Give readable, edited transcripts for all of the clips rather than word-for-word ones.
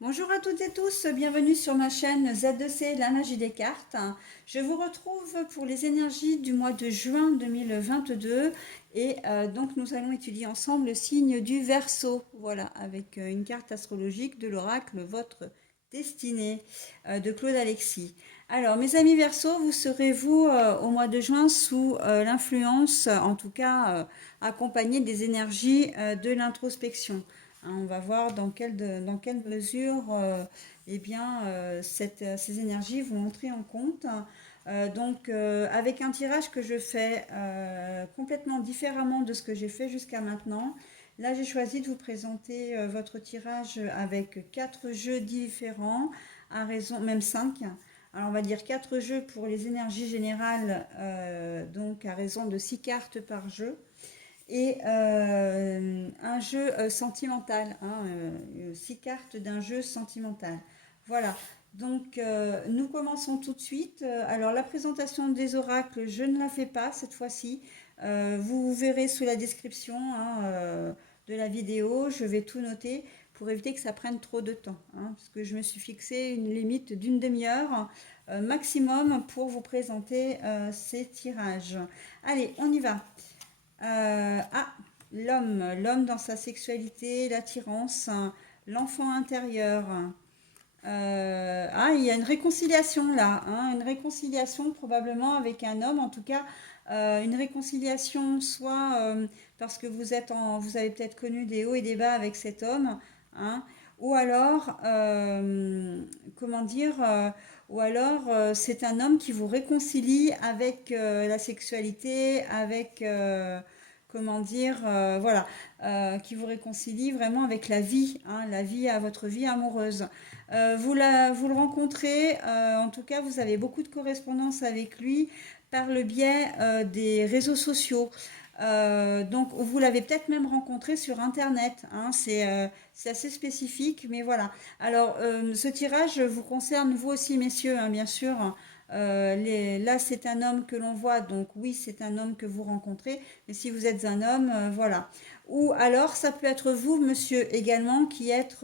Bonjour à toutes et tous, bienvenue sur ma chaîne Z2C, la magie des cartes. Je vous retrouve pour les énergies du mois de juin 2022 et donc nous allons étudier ensemble le signe du Verseau, voilà, avec une carte astrologique de l'oracle Votre Destinée de Claude Alexis. Alors mes amis Verseau, vous serez vous au mois de juin sous l'influence, en tout cas accompagné des énergies de l'introspection. On va voir dans quelle mesure eh bien, ces énergies vont entrer en compte. Avec un tirage que je fais complètement différemment de ce que j'ai fait jusqu'à maintenant, là j'ai choisi de vous présenter votre tirage avec quatre jeux différents, à raison, même cinq. Alors on va dire quatre jeux pour les énergies générales, donc à raison de 6 cartes par jeu et un jeu sentimental, 6 cartes d'un jeu sentimental. Voilà, donc nous commençons tout de suite. Alors la présentation des oracles, je ne la fais pas cette fois-ci. Vous verrez sous la description de la vidéo, je vais tout noter pour éviter que ça prenne trop de temps, parce que je me suis fixé une limite d'une demi-heure maximum pour vous présenter ces tirages. Allez, on y va. Ah, l'homme dans sa sexualité, l'attirance, l'enfant intérieur. Il y a une réconciliation là, une réconciliation probablement avec un homme, en tout cas une réconciliation soit parce que vous avez peut-être connu des hauts et des bas avec cet homme, hein, ou alors, comment dire, c'est un homme qui vous réconcilie avec la sexualité, avec comment dire, voilà, qui vous réconcilie vraiment avec la vie, la vie à votre vie amoureuse. Vous le rencontrez, en tout cas, vous avez beaucoup de correspondance avec lui par le biais des réseaux sociaux. Donc, vous l'avez peut-être même rencontré sur Internet. C'est assez spécifique, mais voilà. Alors, ce tirage vous concerne vous aussi, messieurs, bien sûr. Là, c'est un homme que l'on voit, donc oui, c'est un homme que vous rencontrez. Mais si vous êtes un homme, voilà. Ou alors, ça peut être vous, monsieur, également, qui êtes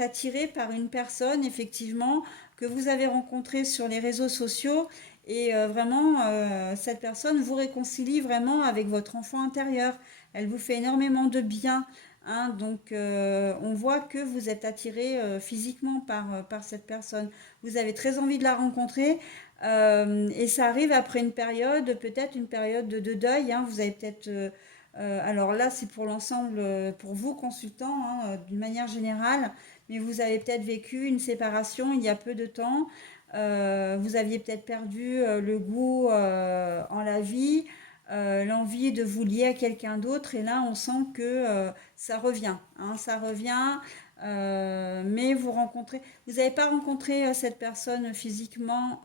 attiré par une personne, effectivement, que vous avez rencontrée sur les réseaux sociaux. Et vraiment, cette personne vous réconcilie vraiment avec votre enfant intérieur. Elle vous fait énormément de bien. On voit que vous êtes attiré physiquement par cette personne. Vous avez très envie de la rencontrer. Et ça arrive après une période, peut-être une période de deuil. Vous avez peut-être alors là, c'est pour l'ensemble, pour vous consultants, d'une manière générale, mais vous avez peut-être vécu une séparation il y a peu de temps. Vous aviez peut-être perdu le goût en la vie, l'envie de vous lier à quelqu'un d'autre, et là, on sent que ça revient, ça revient. Mais vous n'avez pas rencontré cette personne physiquement.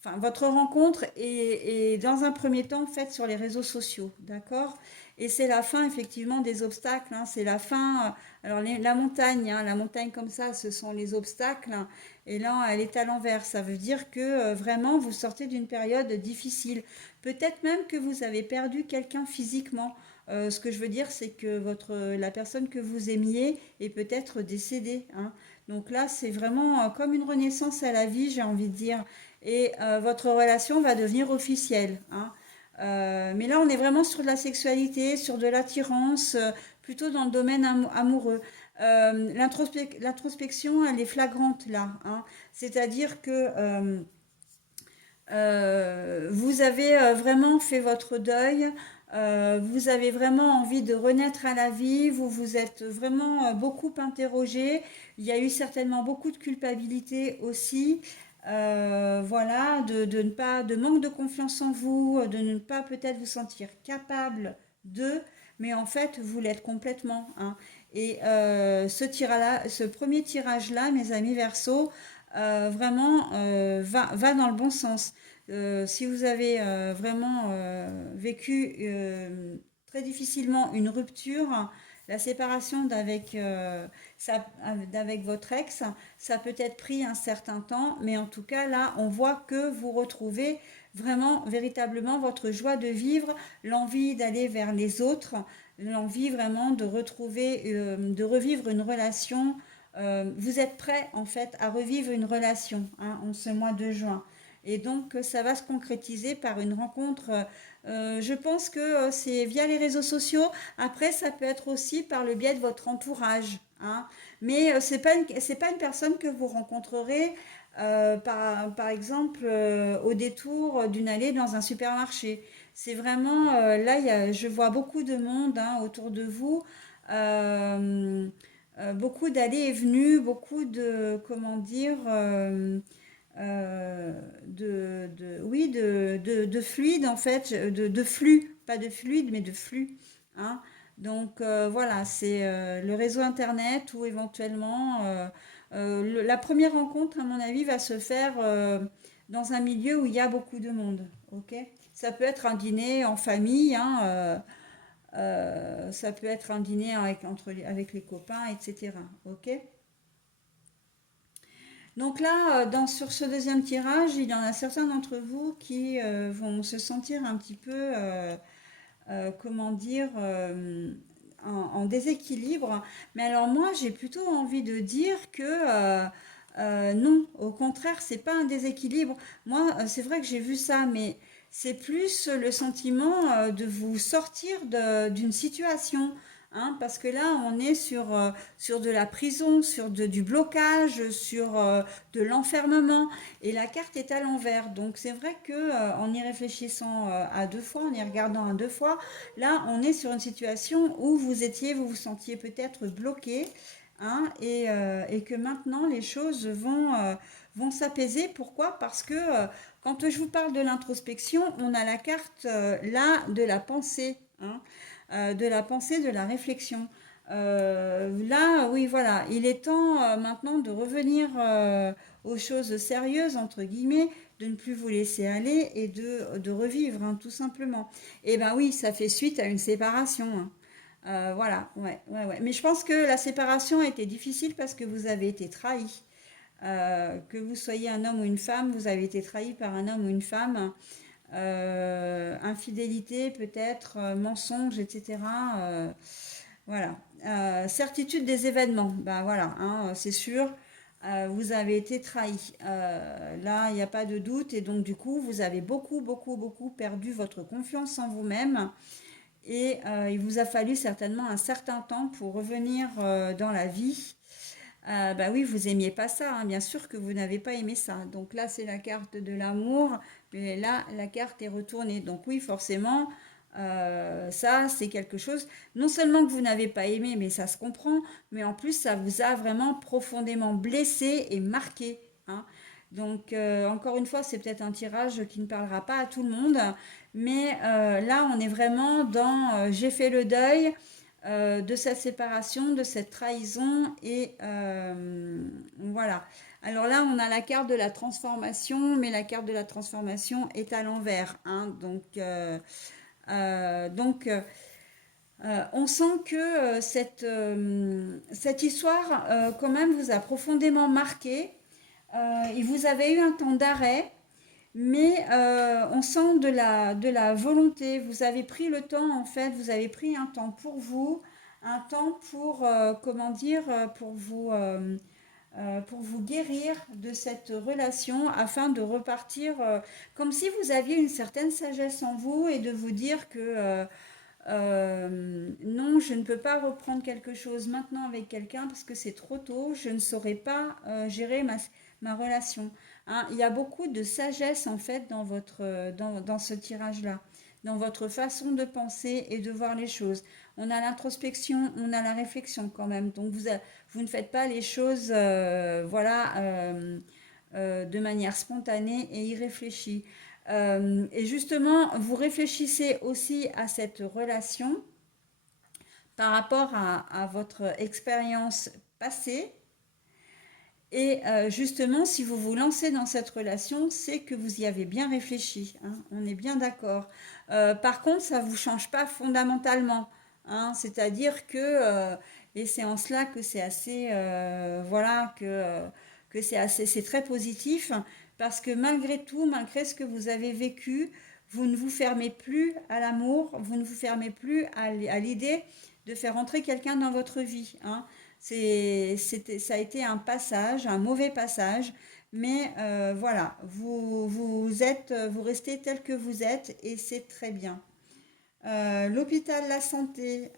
Enfin, votre rencontre est dans un premier temps faite sur les réseaux sociaux, d'accord? Et c'est la fin effectivement des obstacles, c'est la fin. Alors la montagne comme ça, ce sont les obstacles, et là elle est à l'envers. Ça veut dire que vraiment vous sortez d'une période difficile. Peut-être même que vous avez perdu quelqu'un physiquement. Ce que je veux dire, c'est que la personne que vous aimiez est peut-être décédée, hein. Donc là, c'est vraiment comme une renaissance à la vie, j'ai envie de dire, et votre relation va devenir officielle, hein. Mais là, on est vraiment sur de la sexualité, sur de l'attirance, plutôt dans le domaine amoureux. L'introspection, elle est flagrante là, hein. C'est-à-dire que vous avez vraiment fait votre deuil, vous avez vraiment envie de renaître à la vie, vous vous êtes vraiment beaucoup interrogé, il y a eu certainement beaucoup de culpabilité aussi, voilà, de ne pas, de manque de confiance en vous, de ne pas peut-être vous sentir capable de, mais en fait vous l'êtes complètement, hein. Et ce premier tirage-là, mes amis Verseau, vraiment va dans le bon sens. Si vous avez vraiment vécu très difficilement une rupture, la séparation d'avec votre ex, ça peut être pris un certain temps, mais en tout cas là, on voit que vous retrouvez vraiment, véritablement votre joie de vivre, l'envie d'aller vers les autres, l'envie vraiment de retrouver, de revivre une relation vous êtes prêt en fait à revivre une relation, hein, en ce mois de juin. Et donc ça va se concrétiser par une rencontre. Je pense que c'est via les réseaux sociaux. Après, ça peut être aussi par le biais de votre entourage, hein. Mais c'est pas une personne que vous rencontrerez par exemple au détour d'une allée dans un supermarché. C'est vraiment là, je vois beaucoup de monde, hein, autour de vous. Euh, Beaucoup d'allées et venues, beaucoup de, comment dire, oui, de fluide en fait, de flux, pas de fluide, mais de flux, hein. Donc voilà, c'est le réseau Internet ou éventuellement la première rencontre, à mon avis, va se faire dans un milieu où il y a beaucoup de monde. Ok? Ça peut être un dîner en famille, hein, ça peut être un dîner avec les copains, etc. Ok? Donc là, sur ce deuxième tirage, il y en a certains d'entre vous qui vont se sentir un petit peu, comment dire, en déséquilibre. Mais alors moi, j'ai plutôt envie de dire que non, au contraire, c'est pas un déséquilibre. Moi, c'est vrai que j'ai vu ça, mais c'est plus le sentiment de vous sortir d'une situation. Hein, parce que là, on est sur de la prison, du blocage, sur de l'enfermement. Et la carte est à l'envers. Donc c'est vrai que en y réfléchissant à deux fois, en y regardant à deux fois, là, on est sur une situation où vous vous sentiez peut-être bloqué, hein, et que maintenant les choses vont s'apaiser. Pourquoi? Parce que quand je vous parle de l'introspection, on a la carte là de la pensée, hein, de la pensée, de la réflexion. Là, oui, voilà, il est temps maintenant de revenir aux choses sérieuses, entre guillemets, de ne plus vous laisser aller et de revivre, hein, tout simplement. Et ben oui, ça fait suite à une séparation, hein. Voilà, ouais, ouais, ouais. Mais je pense que la séparation a été difficile parce que vous avez été trahi. Que vous soyez un homme ou une femme, vous avez été trahi par un homme ou une femme. Infidélité peut-être, mensonge, etc. Voilà. Certitude des événements, ben voilà, hein, c'est sûr. Vous avez été trahi. Là, il n'y a pas de doute. Et donc, du coup, vous avez beaucoup, beaucoup, beaucoup perdu votre confiance en vous-même. Et il vous a fallu certainement un certain temps pour revenir dans la vie. Bah oui, vous aimiez pas ça, hein, bien sûr que vous n'avez pas aimé ça. Donc là, c'est la carte de l'amour, mais là, la carte est retournée. Donc oui, forcément, ça, c'est quelque chose, non seulement que vous n'avez pas aimé, mais ça se comprend, mais en plus, ça vous a vraiment profondément blessé et marqué, hein. Donc, encore une fois, c'est peut-être un tirage qui ne parlera pas à tout le monde, mais là, on est vraiment dans j'ai fait le deuil de cette séparation, de cette trahison, et voilà. Alors là, on a la carte de la transformation, mais la carte de la transformation est à l'envers, hein. On sent que cette histoire, quand même, vous a profondément marqué. Et vous avez eu un temps d'arrêt, mais on sent de la volonté. Vous avez pris le temps, en fait, vous avez pris un temps pour vous, un temps pour, comment dire, pour vous guérir de cette relation afin de repartir comme si vous aviez une certaine sagesse en vous et de vous dire que non, je ne peux pas reprendre quelque chose maintenant avec quelqu'un parce que c'est trop tôt, je ne saurais pas gérer ma relation. Hein, il y a beaucoup de sagesse en fait dans ce tirage-là, dans votre façon de penser et de voir les choses. On a l'introspection, on a la réflexion quand même. Donc vous ne faites pas les choses voilà, de manière spontanée et irréfléchie. Et justement, vous réfléchissez aussi à cette relation par rapport à votre expérience passée. Et justement, si vous vous lancez dans cette relation, c'est que vous y avez bien réfléchi, hein, on est bien d'accord. Par contre, ça ne vous change pas fondamentalement, hein, c'est-à-dire que, et c'est en cela que c'est assez, voilà, que c'est très positif, parce que malgré tout, malgré ce que vous avez vécu, vous ne vous fermez plus à l'amour, vous ne vous fermez plus à l'idée de faire entrer quelqu'un dans votre vie, hein. Ça a été un passage, un mauvais passage, mais voilà, vous restez tel que vous êtes et c'est très bien. L'hôpital, la santé,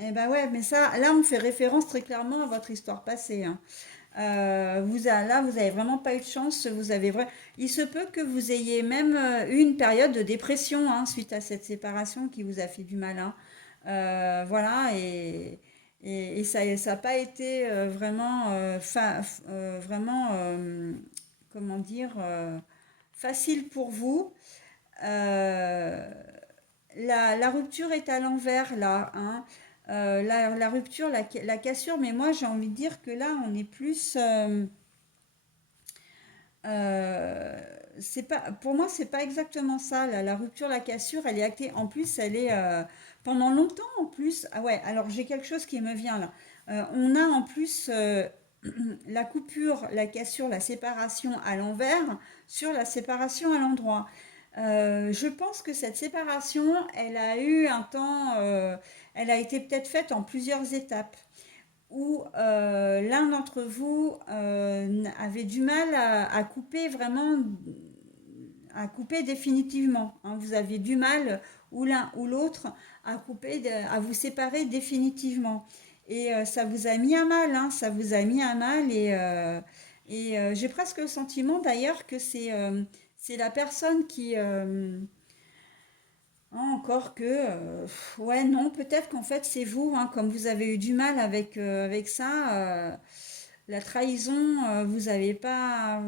eh ben ouais, mais ça, là, on fait référence très clairement à votre histoire passée, hein. Là, vous avez vraiment pas eu de chance. Il se peut que vous ayez même eu une période de dépression, hein, suite à cette séparation qui vous a fait du mal, hein. Voilà, et ça n'a pas été vraiment, vraiment, comment dire, facile pour vous. Euh, la rupture est à l'envers là, hein. La rupture, la cassure, mais moi j'ai envie de dire que là on est plus. Euh, c'est pas, pour moi c'est pas exactement ça. La rupture, la cassure, elle est actée. En plus, elle est pendant longtemps en plus. Ah ouais, alors j'ai quelque chose qui me vient là. On a en plus la coupure, la cassure, la séparation à l'envers sur la séparation à l'endroit. Je pense que cette séparation, elle a eu un temps, elle a été peut-être faite en plusieurs étapes, où l'un d'entre vous avait du mal à couper vraiment, à couper définitivement, hein. Vous aviez du mal, ou l'un ou l'autre, à couper, à vous séparer définitivement. Et ça vous a mis à mal, hein, ça vous a mis à mal. Et j'ai presque le sentiment d'ailleurs que c'est la personne qui, encore que, ouais, non, peut-être qu'en fait c'est vous, hein, comme vous avez eu du mal avec ça, la trahison, vous avez pas.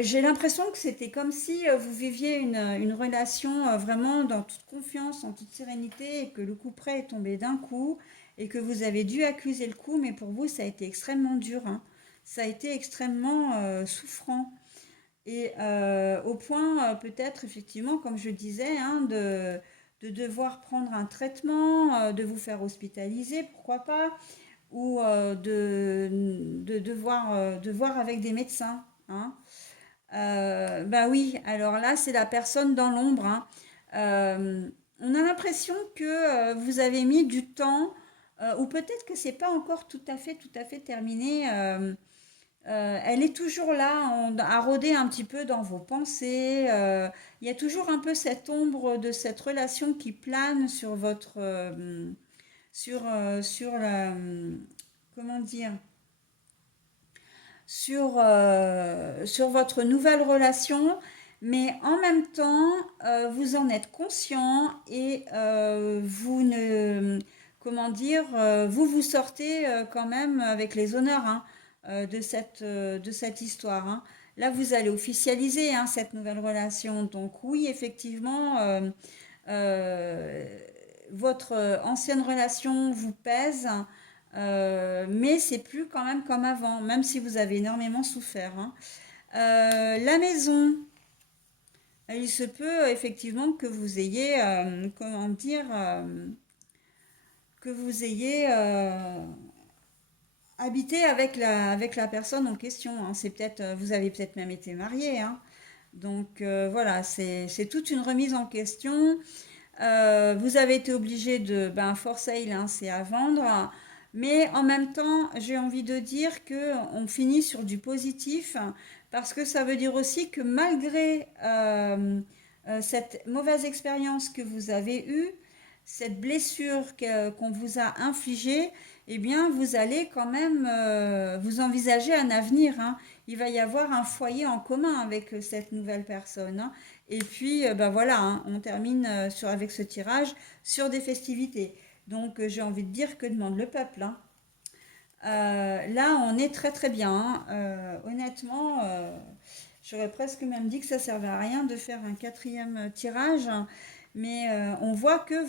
J'ai l'impression que c'était comme si vous viviez une relation vraiment dans toute confiance, en toute sérénité, et que le coup près est tombé d'un coup, et que vous avez dû accuser le coup, mais pour vous ça a été extrêmement dur, hein. Ça a été extrêmement souffrant. Et au point, peut-être, effectivement, comme je disais, hein, de devoir prendre un traitement, de vous faire hospitaliser, pourquoi pas, ou de devoir de voir avec des médecins, hein. Bah oui, alors là, c'est la personne dans l'ombre, hein. Euh, on a l'impression que vous avez mis du temps, ou peut-être que c'est pas encore tout à fait terminé. Elle est toujours là, à rôder un petit peu dans vos pensées. Il y a toujours un peu cette ombre de cette relation qui plane sur votre, sur la, comment dire, sur votre nouvelle relation, mais en même temps, vous en êtes conscient et vous ne, comment dire, vous vous sortez quand même avec les honneurs, hein, de cette histoire, hein. Là, vous allez officialiser, hein, cette nouvelle relation. Donc oui, effectivement, euh, votre ancienne relation vous pèse, mais c'est plus quand même comme avant, même si vous avez énormément souffert, hein. La maison, il se peut effectivement que vous ayez, comment dire, que vous ayez habité avec la personne en question, hein. C'est peut-être, vous avez peut-être même été marié, hein. Donc voilà, c'est toute une remise en question. Vous avez été obligé de, ben, for sale, hein, c'est à vendre. Mais en même temps, j'ai envie de dire que on finit sur du positif, parce que ça veut dire aussi que malgré cette mauvaise expérience que vous avez eue, cette blessure qu'on vous a infligée, eh bien, vous allez quand même vous envisager un avenir, hein. Il va y avoir un foyer en commun avec cette nouvelle personne, hein. Et puis, ben voilà, hein, on termine avec ce tirage sur des festivités. Donc, j'ai envie de dire que demande le peuple, hein. Là, on est très très bien, hein. Honnêtement, j'aurais presque même dit que ça servait à rien de faire un quatrième tirage, hein. Mais on voit que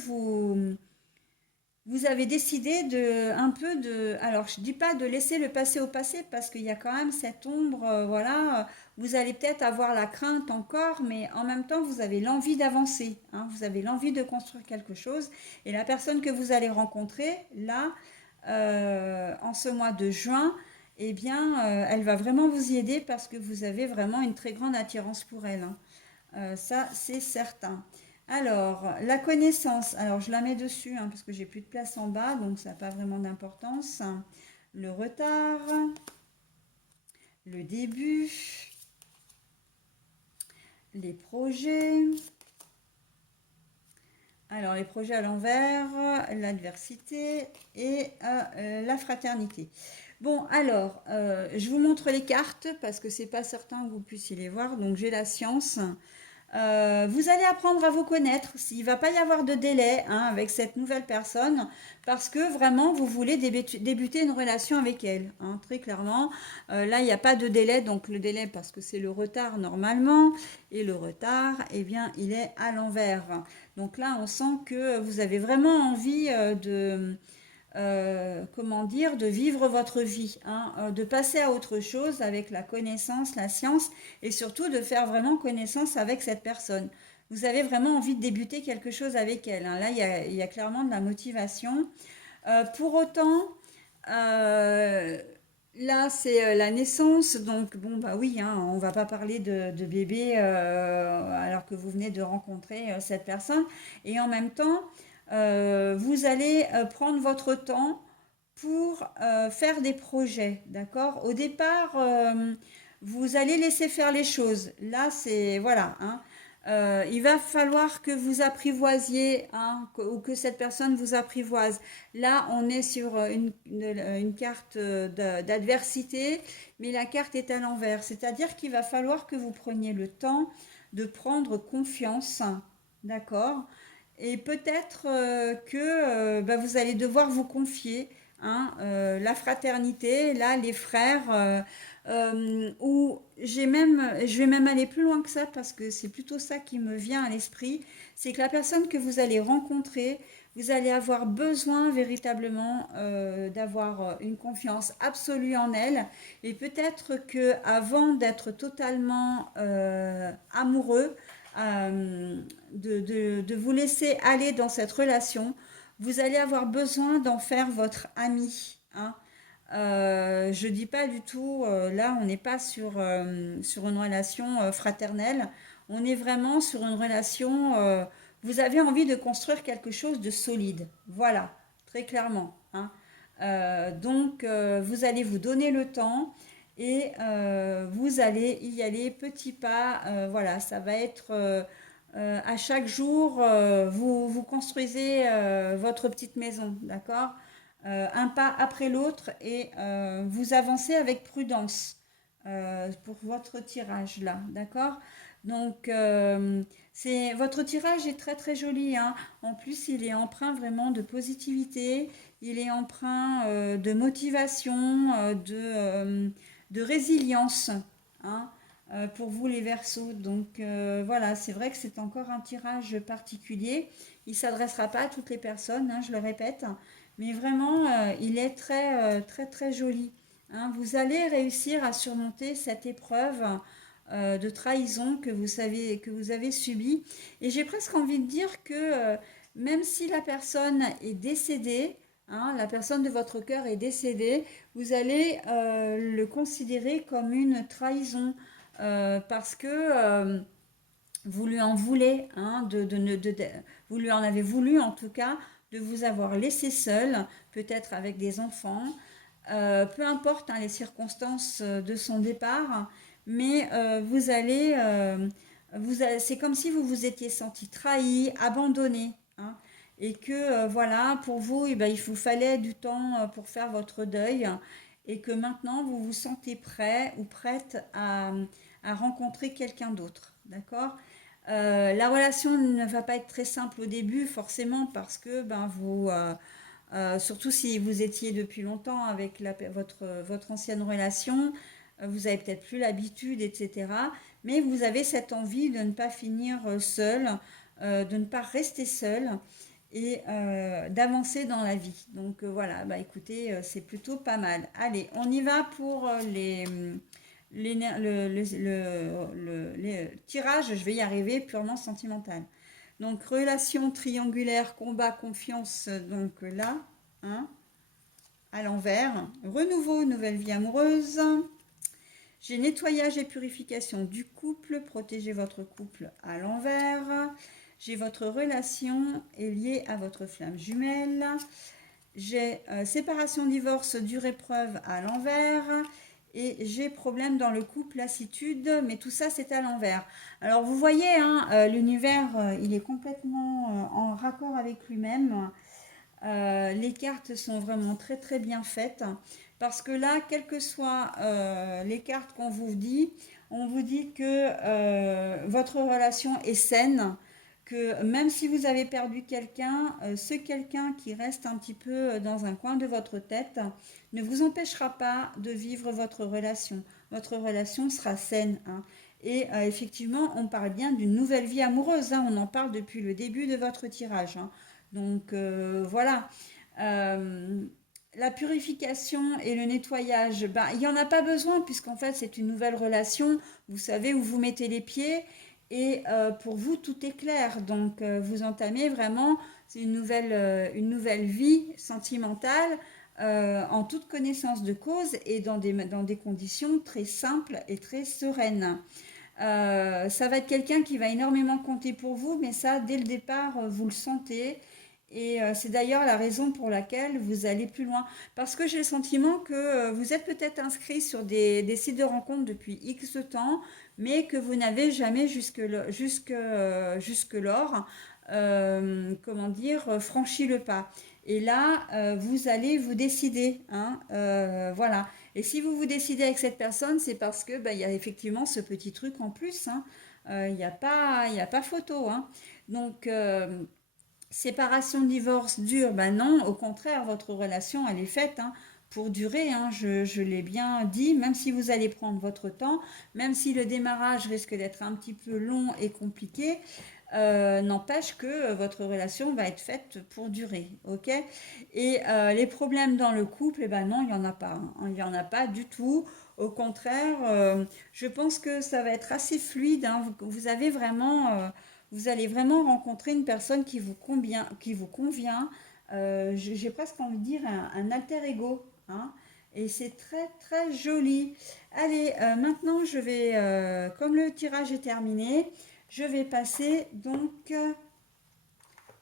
vous avez décidé de un peu de, alors je dis pas de laisser le passé au passé, parce qu'il y a quand même cette ombre, voilà. Vous allez peut-être avoir la crainte encore, mais en même temps vous avez l'envie d'avancer, hein, vous avez l'envie de construire quelque chose. Et la personne que vous allez rencontrer là, en ce mois de juin, eh bien, elle va vraiment vous y aider, parce que vous avez vraiment une très grande attirance pour elle, hein. Ça c'est certain. Alors, la connaissance, alors je la mets dessus hein, parce que j'ai plus de place en bas, donc ça n'a pas vraiment d'importance. Le retard, le début, les projets. Alors, les projets à l'envers, l'adversité et la fraternité. Bon, alors, je vous montre les cartes parce que c'est pas certain que vous puissiez les voir. Donc, j'ai la science. Vous allez apprendre à vous connaître. Il ne va pas y avoir de délai hein, avec cette nouvelle personne parce que vraiment vous voulez débuter une relation avec elle. Hein, très clairement, là il n'y a pas de délai. Donc le délai parce que c'est le retard normalement et le retard, eh bien, il est à l'envers. Donc là, on sent que vous avez vraiment envie comment dire, de vivre votre vie, hein, de passer à autre chose avec la connaissance, la science, et surtout de faire vraiment connaissance avec cette personne. Vous avez vraiment envie de débuter quelque chose avec elle. Hein. Là, il y a clairement de la motivation. Pour autant, euh, là, c'est la naissance. Donc, bon, bah oui, hein, on va pas parler de bébé alors que vous venez de rencontrer cette personne. Et en même temps, vous allez prendre votre temps pour faire des projets, d'accord? Au départ, vous allez laisser faire les choses. Là, c'est voilà, hein. Il va falloir que vous apprivoisiez, hein, ou que cette personne vous apprivoise. Là, on est sur une carte d'adversité, mais la carte est à l'envers. C'est-à-dire qu'il va falloir que vous preniez le temps de prendre confiance, d'accord? Et peut-être que bah, vous allez devoir vous confier, hein, la fraternité, là, les frères, ou je vais même aller plus loin que ça parce que c'est plutôt ça qui me vient à l'esprit, c'est que la personne que vous allez rencontrer, vous allez avoir besoin véritablement d'avoir une confiance absolue en elle, et peut-être que avant d'être totalement amoureux, de vous laisser aller dans cette relation, vous allez avoir besoin d'en faire votre ami. Hein. Je dis pas du tout, là on n'est pas sur une relation fraternelle, on est vraiment sur une relation, vous avez envie de construire quelque chose de solide, voilà, très clairement. Hein. Donc vous allez vous donner le temps et vous allez y aller petit pas, voilà, ça va être à chaque jour, vous construisez votre petite maison, d'accord? Un pas après l'autre et vous avancez avec prudence pour votre tirage là, d'accord? Donc votre tirage est très très joli, hein. En plus, il est empreint vraiment de positivité, il est empreint de motivation, de résilience, hein, pour vous les Verseaux. Donc voilà, c'est vrai que c'est encore un tirage particulier. Il ne s'adressera pas à toutes les personnes, hein, je le répète. Mais vraiment, il est très, très, très joli. Hein. Vous allez réussir à surmonter cette épreuve de trahison que vous avez subie. Et j'ai presque envie de dire que même si la personne est décédée, hein, la personne de votre cœur est décédée, vous allez le considérer comme une trahison parce que vous lui en voulez, hein, vous lui en avez voulu en tout cas de vous avoir laissé seul, peut-être avec des enfants, peu importe hein, les circonstances de son départ, mais c'est comme si vous vous étiez senti trahi, abandonné, hein, et que voilà, pour vous, eh ben, il vous fallait du temps pour faire votre deuil, et que maintenant vous vous sentez prêt ou prête à rencontrer quelqu'un d'autre, d'accord? La relation ne va pas être très simple au début, forcément, parce que ben, surtout si vous étiez depuis longtemps avec votre ancienne relation, vous avez peut-être plus l'habitude, etc. Mais vous avez cette envie de ne pas finir seul, de ne pas rester seul et d'avancer dans la vie. Donc voilà, bah écoutez, c'est plutôt pas mal. Allez, on y va pour les tirages, je vais y arriver, purement sentimental. Donc relation triangulaire, combat, confiance, donc là, hein, à l'envers. Renouveau, nouvelle vie amoureuse. J'ai nettoyage et purification du couple, protégez votre couple à l'envers. J'ai votre relation est liée à votre flamme jumelle. J'ai séparation, divorce, dure épreuve à l'envers. Et j'ai problème dans le couple, lassitude, mais tout ça c'est à l'envers. Alors vous voyez, hein, l'univers, il est complètement en raccord avec lui-même. Les cartes sont vraiment très très bien faites parce que là, quelles que soient les cartes qu'on vous dit, on vous dit que votre relation est saine, que même si vous avez perdu quelqu'un, ce quelqu'un qui reste un petit peu dans un coin de votre tête ne vous empêchera pas de vivre votre relation. Votre relation sera saine, hein. Et effectivement, on parle bien d'une nouvelle vie amoureuse, hein. On en parle depuis le début de votre tirage, hein. Donc voilà. Euh, la purification et le nettoyage, ben, il n'y en a pas besoin puisqu'en fait c'est une nouvelle relation. Vous savez où vous mettez les pieds et pour vous tout est clair. Donc vous entamez vraiment une nouvelle vie sentimentale en toute connaissance de cause et dans des conditions très simples et très sereines. Ça va être quelqu'un qui va énormément compter pour vous, mais ça, dès le départ, vous le sentez. Et c'est d'ailleurs la raison pour laquelle vous allez plus loin. Parce que j'ai le sentiment que vous êtes peut-être inscrit sur des sites de rencontres depuis X temps, mais que vous n'avez jamais jusque-lors, comment dire, franchi le pas. Et là, vous allez vous décider, hein, voilà. Et si vous vous décidez avec cette personne, c'est parce que il y a effectivement ce petit truc en plus, hein. Il y a pas photo, hein. Donc, séparation, divorce, dur, ben non, au contraire, votre relation, elle est faite, hein, pour durer, hein, je l'ai bien dit, même si vous allez prendre votre temps, même si le démarrage risque d'être un petit peu long et compliqué, n'empêche que votre relation va être faite pour durer, ok? Et les problèmes dans le couple, eh ben non, il n'y en a pas, hein, il n'y en a pas du tout. Au contraire, je pense que ça va être assez fluide, hein, vous avez vraiment, vous allez vraiment rencontrer une personne qui vous convient. J'ai presque envie de dire un alter ego, hein, et c'est très très joli. Allez, maintenant je vais, comme le tirage est terminé, je vais passer donc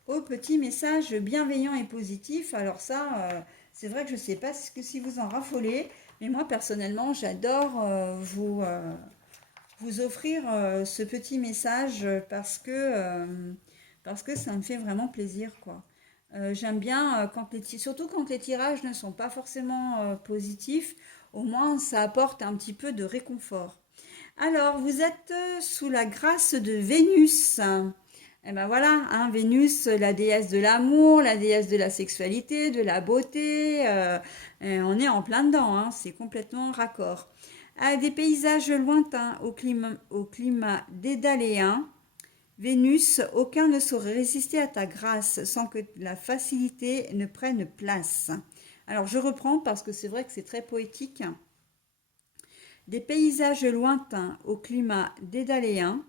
au petit message bienveillant et positif. Alors ça, c'est vrai que je ne sais pas ce que si vous en raffolez, mais moi personnellement, j'adore vous offrir ce petit message parce que ça me fait vraiment plaisir, quoi. J'aime bien surtout quand les tirages ne sont pas forcément positifs, au moins ça apporte un petit peu de réconfort. Alors, vous êtes sous la grâce de Vénus. Et ben voilà, hein, Vénus, la déesse de l'amour, la déesse de la sexualité, de la beauté. Et on est en plein dedans, hein, c'est complètement raccord. À des paysages lointains, au climat dédaléen, Vénus, aucun ne saurait résister à ta grâce sans que la facilité ne prenne place. Alors je reprends parce que c'est vrai que c'est très poétique. Des paysages lointains au climat dédaléen,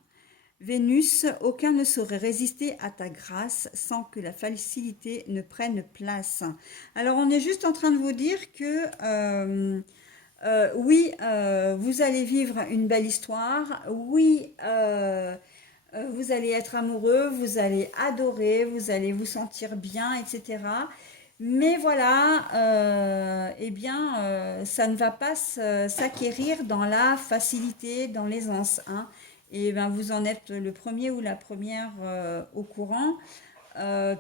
Vénus, aucun ne saurait résister à ta grâce sans que la facilité ne prenne place. Alors on est juste en train de vous dire que oui, vous allez vivre une belle histoire, oui, vous allez être amoureux, vous allez adorer, vous allez vous sentir bien, etc. Mais voilà, eh bien, ça ne va pas s'acquérir dans la facilité, dans l'aisance, hein. Et ben, vous en êtes le premier ou la première au courant,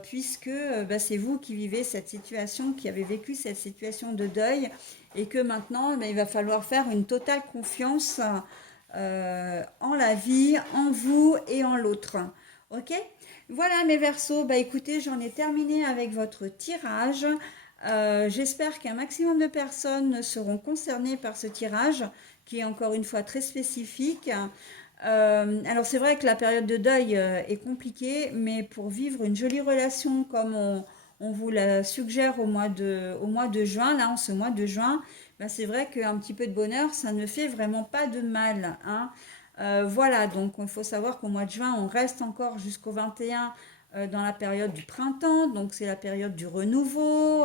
puisque ben, c'est vous qui vivez cette situation, qui avez vécu cette situation de deuil, et que maintenant, ben, il va falloir faire une totale confiance en la vie, en vous et en l'autre. Ok? Voilà mes Verseaux, bah écoutez, j'en ai terminé avec votre tirage. J'espère qu'un maximum de personnes seront concernées par ce tirage, qui est encore une fois très spécifique. Alors c'est vrai que la période de deuil est compliquée, mais pour vivre une jolie relation comme on vous la suggère au mois de juin, là en ce mois de juin, ben, c'est vrai qu'un petit peu de bonheur, ça ne fait vraiment pas de mal, hein. Voilà, donc il faut savoir qu'au mois de juin, on reste encore jusqu'au 21 dans la période du printemps, donc c'est la période du renouveau,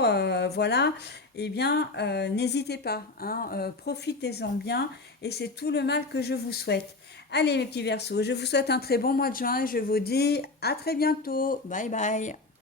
voilà. Eh bien, n'hésitez pas, hein, profitez-en bien, et c'est tout le mal que je vous souhaite. Allez, mes petits Verseaux, je vous souhaite un très bon mois de juin et je vous dis à très bientôt. Bye bye.